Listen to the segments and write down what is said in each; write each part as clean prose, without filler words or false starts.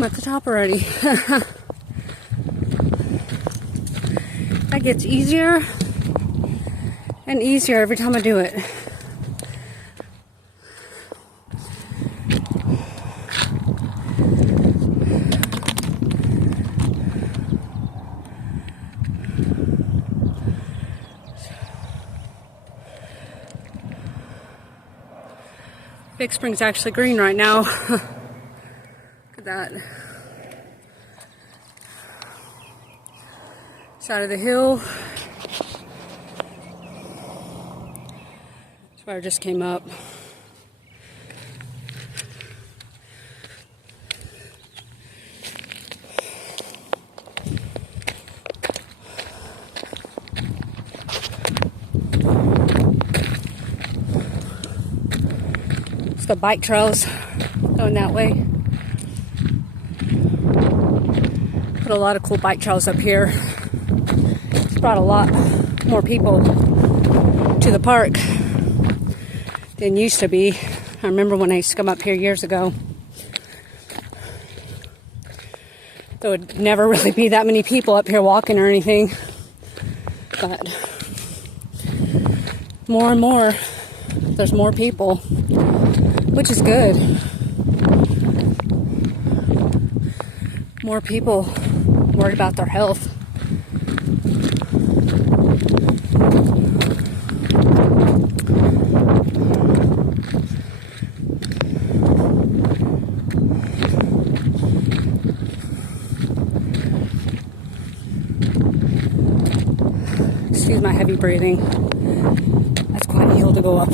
I'm at the top already. That gets easier and easier every time I do it. Big Spring's actually green right now. Look at that. Side of the hill. That's where I just came up. It's the bike trails going that way. Put a lot of cool bike trails up here. It's brought a lot more people to the park than used to be. I remember when I used to come up here years ago. There would never really be that many people up here walking or anything. But more and more, there's more people, which is good. More people worried about their health. Excuse my heavy breathing. That's quite a hill to go up.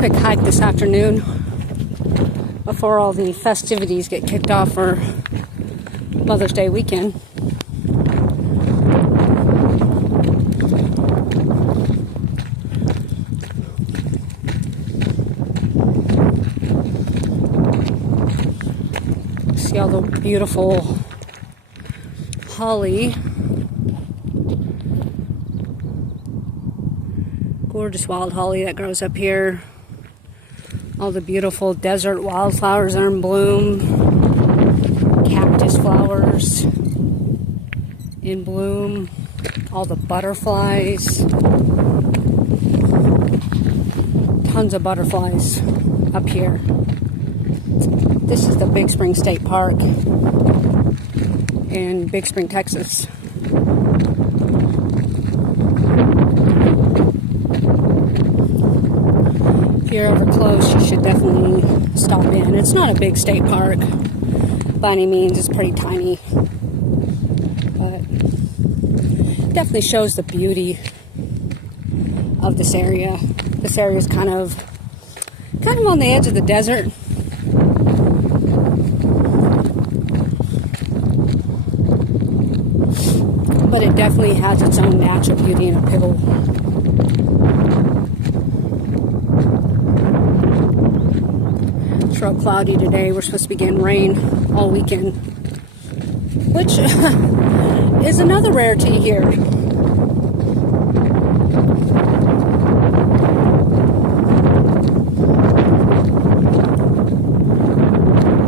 Quick hike this afternoon before all the festivities get kicked off for Mother's Day weekend. See all the beautiful holly. Gorgeous wild holly that grows up here. All the beautiful desert wildflowers are in bloom. Cactus flowers in bloom. All the butterflies. Tons of butterflies up here. This is the Big Spring State Park in Big Spring, Texas. If you're ever close, you should definitely stop in. It's not a big state park by any means. It's pretty tiny, but definitely shows the beauty of this area. This area is kind of on the edge of the desert. But it definitely has its own natural beauty and appeal. It's real cloudy today. We're supposed to be getting rain all weekend, which is another rarity here.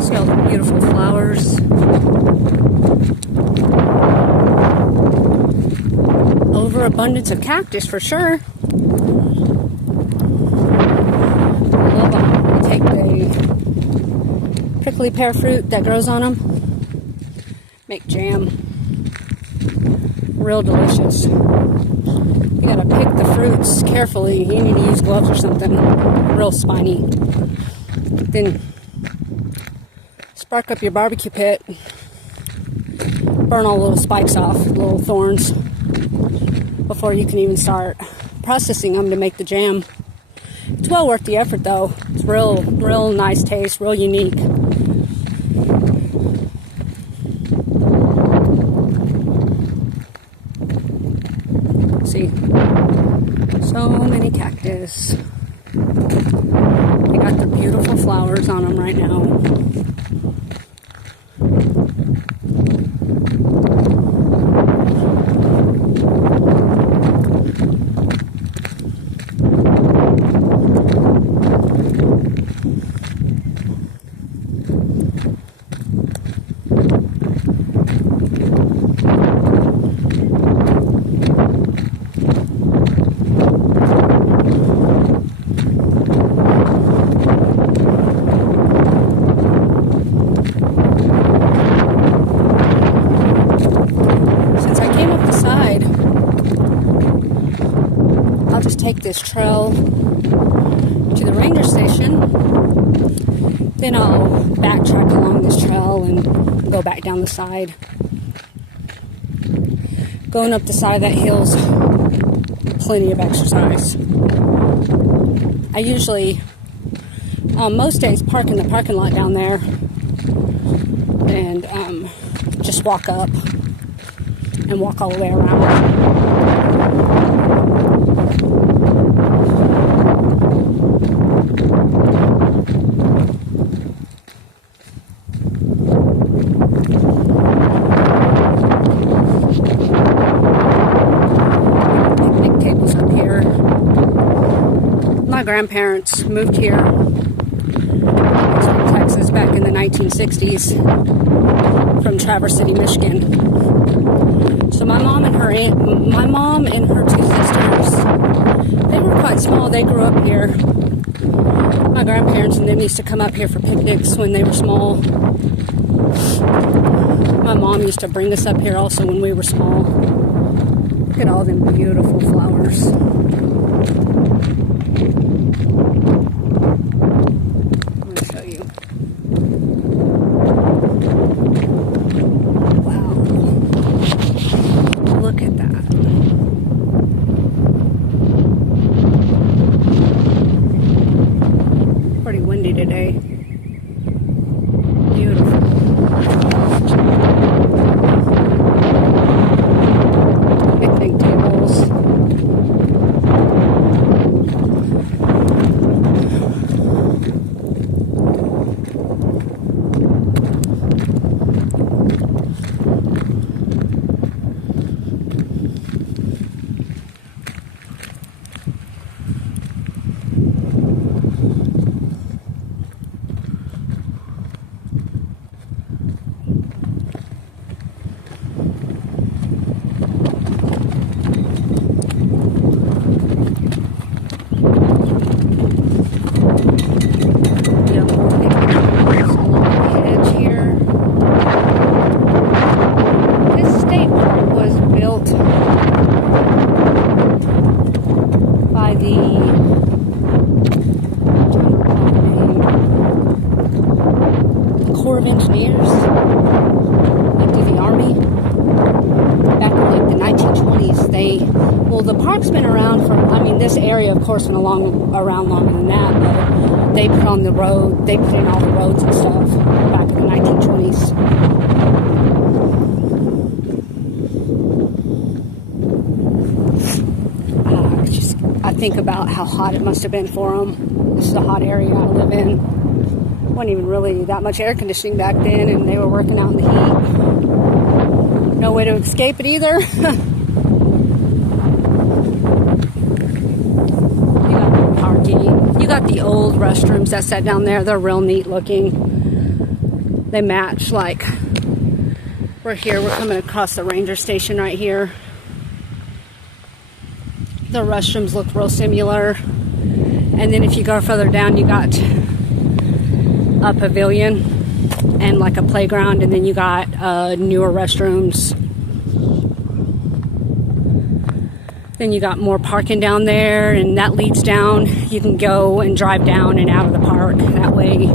See all the beautiful flowers. Overabundance of cactus for sure. I love them. I take the prickly pear fruit that grows on them, make jam. Real delicious. You gotta pick the fruits carefully. You need to use gloves or something. Real spiny. Then spark up your barbecue pit. Burn all the little spikes off, little thorns, before you can even start processing them to make the jam. It's well worth the effort though. It's real nice taste, real unique. See, so many cactus. They got the beautiful flowers on them right now. Take this trail to the ranger station, then I'll backtrack along this trail and go back down the side. Going up the side of that hill's plenty of exercise. I usually, on most days, park in the parking lot down there and just walk up and walk all the way around. My grandparents moved here to Texas back in the 1960s from Traverse City, Michigan. So my mom and her two sisters, they were quite small. They grew up here. My grandparents and them used to come up here for picnics when they were small. My mom used to bring us up here also when we were small. Look at all them beautiful flowers. Today. Beautiful. Picnic tables. Well, the park's been around for, I mean, this area, of course, been around longer than that, but they put on the road, they put in all the roads and stuff back in the 1920s. I think about how hot it must have been for them. This is a hot area I live in. Wasn't even really that much air conditioning back then, and they were working out in the heat. No way to escape it either. You got parking. You got the old restrooms that sat down there. They're real neat looking. They match, like, we're here. We're coming across the ranger station right here. The restrooms look real similar. And then if you go further down, you got a pavilion and like a playground, and then you got newer restrooms. Then you got more parking down there, and that leads down. You can go and drive down and out of the park that way.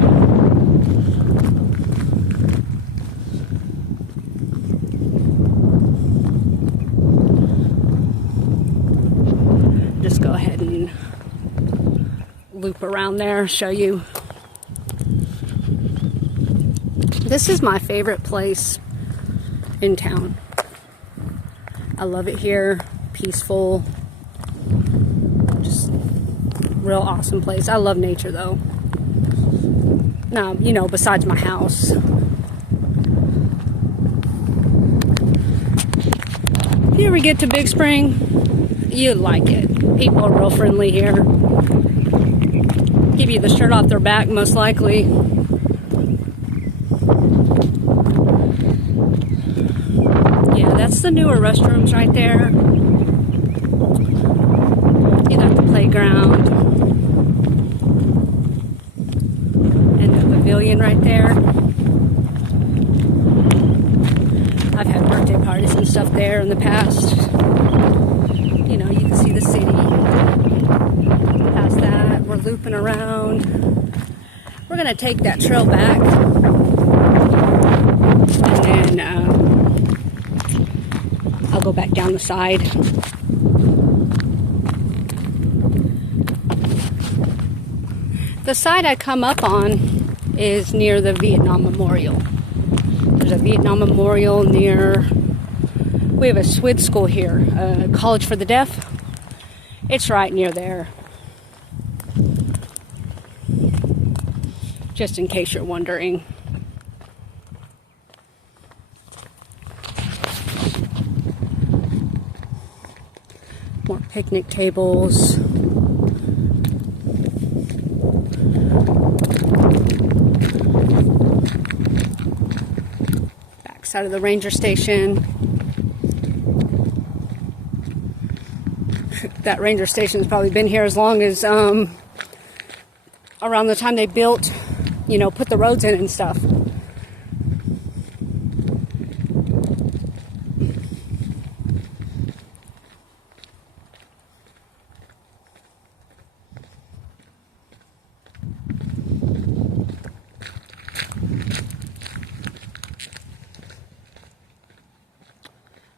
Just go ahead and loop around there, show you. This is my favorite place in town. I love it here. Peaceful. Just real awesome place. I love nature though. Now, you know, besides my house. If you ever get to Big Spring, you'd like it. People are real friendly here. Give you the shirt off their back, most likely. Yeah, that's the newer restrooms right there. You got the playground. And the pavilion right there. I've had birthday parties and stuff there in the past. You know, you can see the city. Past that, we're looping around. We're going to take that trail back. And then I'll go back down the side. The side I come up on is near the Vietnam Memorial. There's a Vietnam Memorial near... We have a SWID school here, College for the Deaf. It's right near there. Just in case you're wondering. More picnic tables. Backside of the ranger station. That ranger station's probably been here as long as around the time they built, you know, put the roads in and stuff.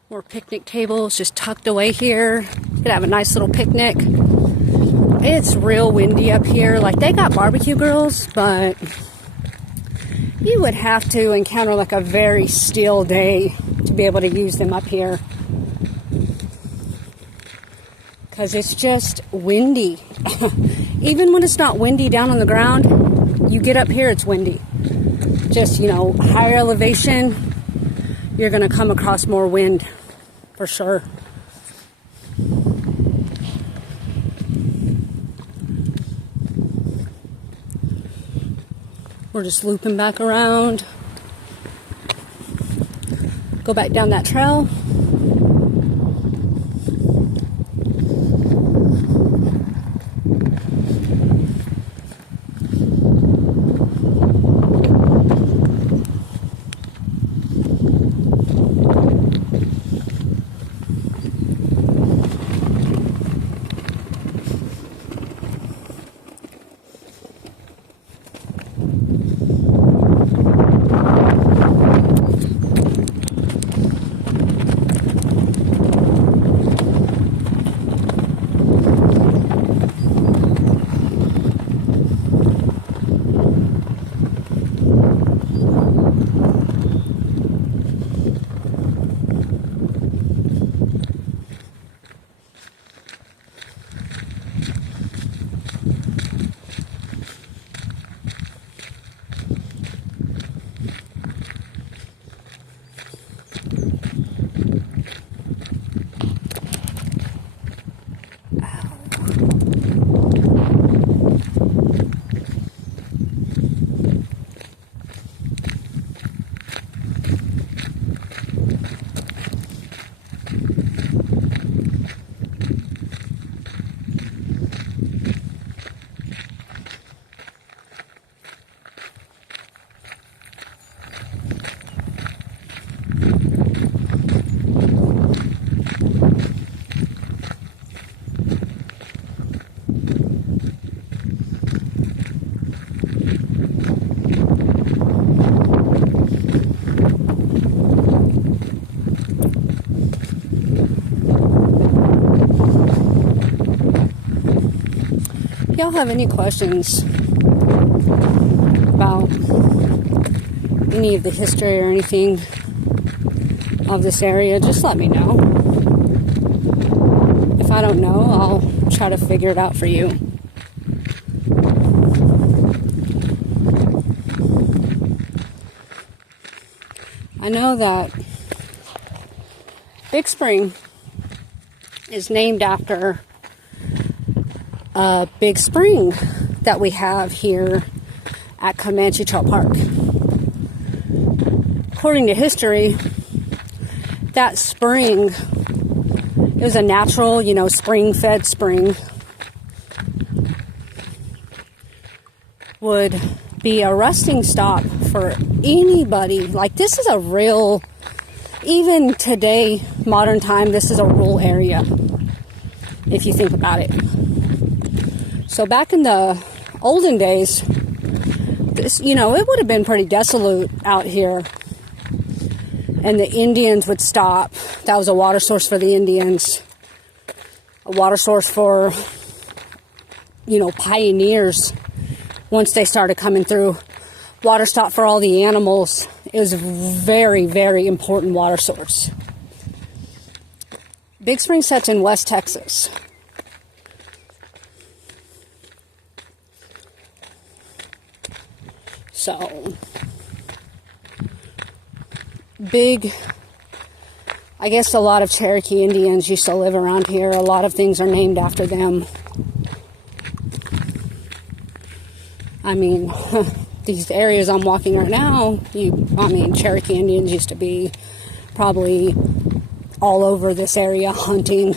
More picnic tables just tucked away here. You could have a nice little picnic. It's real windy up here. Like, they got barbecue grills, but you would have to encounter like a very still day to be able to use them up here. Because it's just windy. Even when it's not windy down on the ground, you get up here, it's windy. Just, you know, higher elevation, you're going to come across more wind for sure. We're just looping back around. Go back down that trail. y'all have any questions about any of the history or anything of this area, just let me know. If I don't know, I'll try to figure it out for you. I know that Big Spring is named after a big spring that we have here at Comanche Trail Park. According to history, that spring, it was a natural, spring-fed spring, would be a resting stop for anybody. Like, this is a real, even today, modern time, this is a rural area, if you think about it. So back in the olden days, this, it would have been pretty desolate out here. And the Indians would stop. That was a water source for the Indians. A water source for, pioneers. Once they started coming through, water stop for all the animals. It was a very, very important water source. Big Spring sits in West Texas. So, I guess a lot of Cherokee Indians used to live around here. A lot of things are named after them. I mean, these areas I'm walking right now, Cherokee Indians used to be probably all over this area, hunting,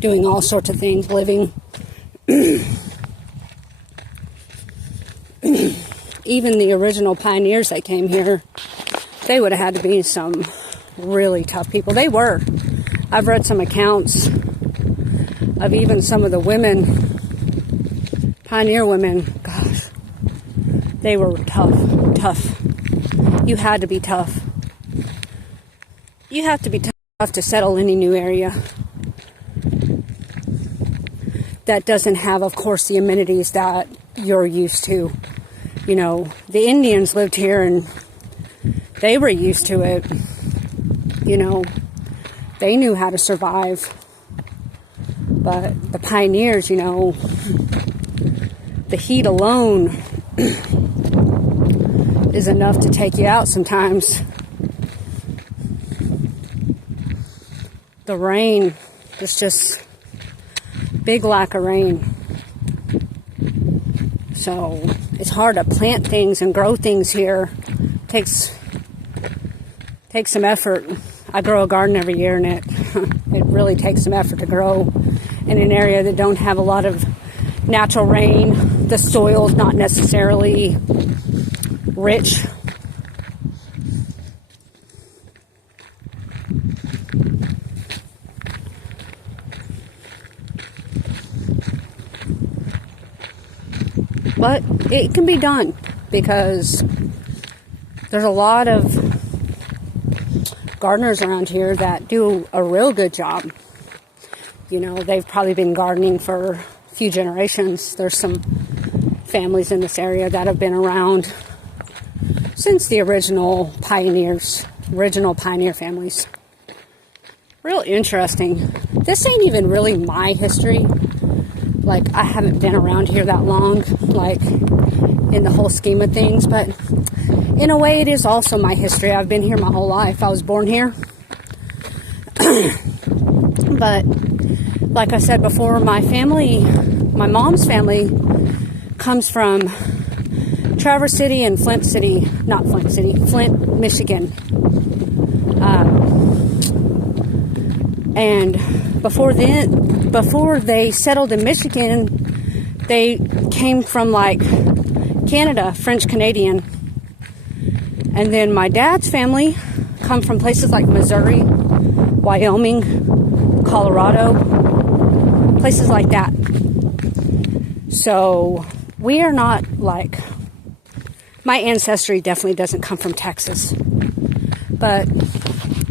doing all sorts of things, living. Even the original pioneers that came here, they would have had to be some really tough people. They were. I've read some accounts of even some of the women, pioneer women. Gosh, they were tough. You had to be tough. You have to be tough to settle any new area that doesn't have, of course, the amenities that you're used to. The Indians lived here and they were used to it. They knew how to survive. But the pioneers, the heat alone is enough to take you out sometimes. The rain is just big lack of rain. So it's hard to plant things and grow things here. Takes some effort. I grow a garden every year, and it really takes some effort to grow in an area that don't have a lot of natural rain. The soil's not necessarily rich. But it can be done because there's a lot of gardeners around here that do a real good job. They've probably been gardening for a few generations. There's some families in this area that have been around since the original pioneer families. Real interesting. This ain't even really my history. Like, I haven't been around here that long, like, in the whole scheme of things, but in a way, it is also my history. I've been here my whole life. I was born here. But, like I said before, my mom's family comes from Traverse City and Flint, Michigan. And before they settled in Michigan, they came from like Canada, French Canadian. And then my dad's family come from places like Missouri, Wyoming, Colorado, places like that. So we are not like, my ancestry definitely doesn't come from Texas. But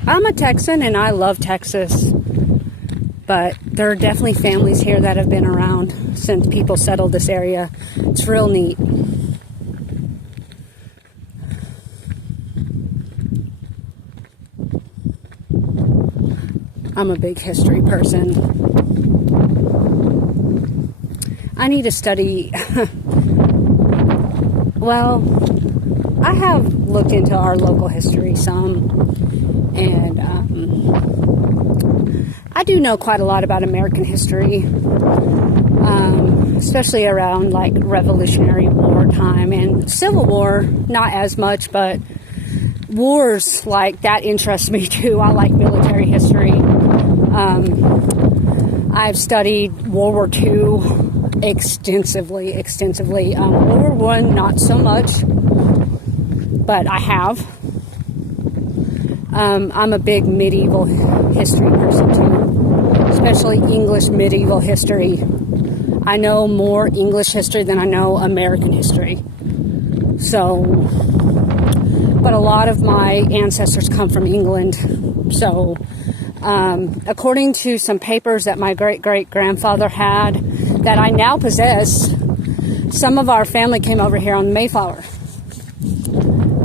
I'm a Texan and I love Texas. But there are definitely families here that have been around since people settled this area. It's real neat. I'm a big history person. I need to study. Well, I have looked into our local history some, and I do know quite a lot about American history, especially around like Revolutionary War time and Civil War, not as much, but wars like that interest me too. I like military history. I've studied World War II extensively. World War I, not so much, but I have. I'm a big medieval history person too, especially English medieval history. I know more English history than I know American history. So, but a lot of my ancestors come from England. So, according to some papers that my great-great-grandfather had that I now possess, some of our family came over here on the Mayflower.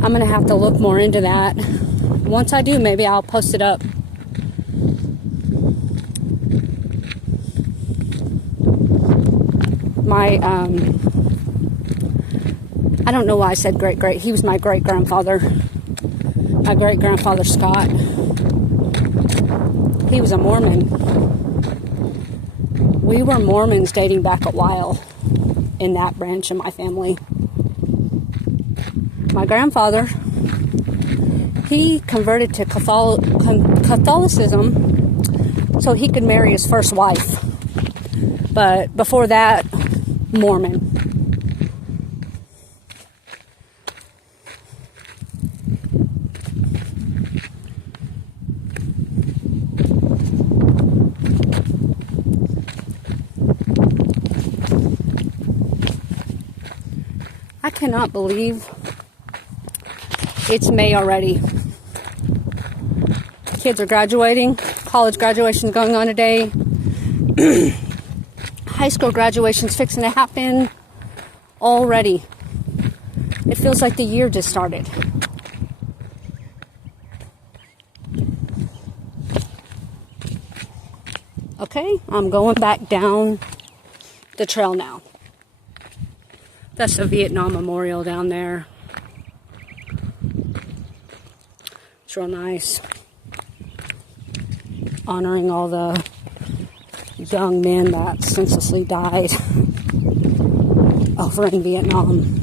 I'm going to have to look more into that. Once I do, maybe I'll post it up. I don't know why I said great-great. He was my great-grandfather. My great-grandfather Scott. He was a Mormon. We were Mormons dating back a while in that branch of my family. My grandfather, he converted to Catholicism so he could marry his first wife. But before that, Mormon. I cannot believe it's May already. Kids are graduating. College graduation's going on today. High school graduation's fixing to happen already. It feels like the year just started. Okay, I'm going back down the trail now. That's the Vietnam Memorial down there. It's real nice. Honoring all the young men that senselessly died over in Vietnam.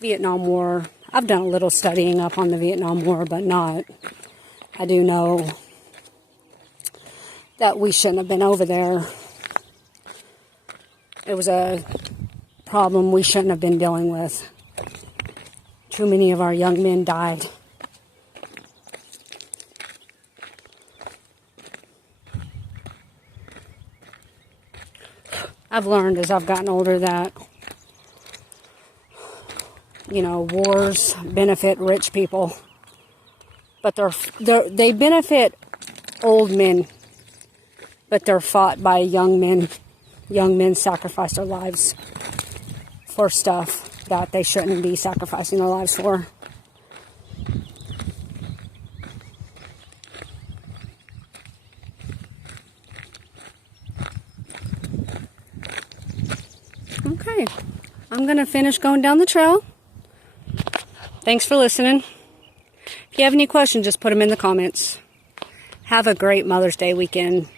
Vietnam War. I've done a little studying up on the Vietnam War, but not. I do know that we shouldn't have been over there. It was a problem we shouldn't have been dealing with. Too many of our young men died. I've learned as I've gotten older that, you know, wars benefit rich people, but they benefit old men, but they're fought by young men. Young men sacrifice their lives for stuff that they shouldn't be sacrificing their lives for. Okay, I'm going to finish going down the trail. Thanks for listening. If you have any questions, just put them in the comments. Have a great Mother's Day weekend.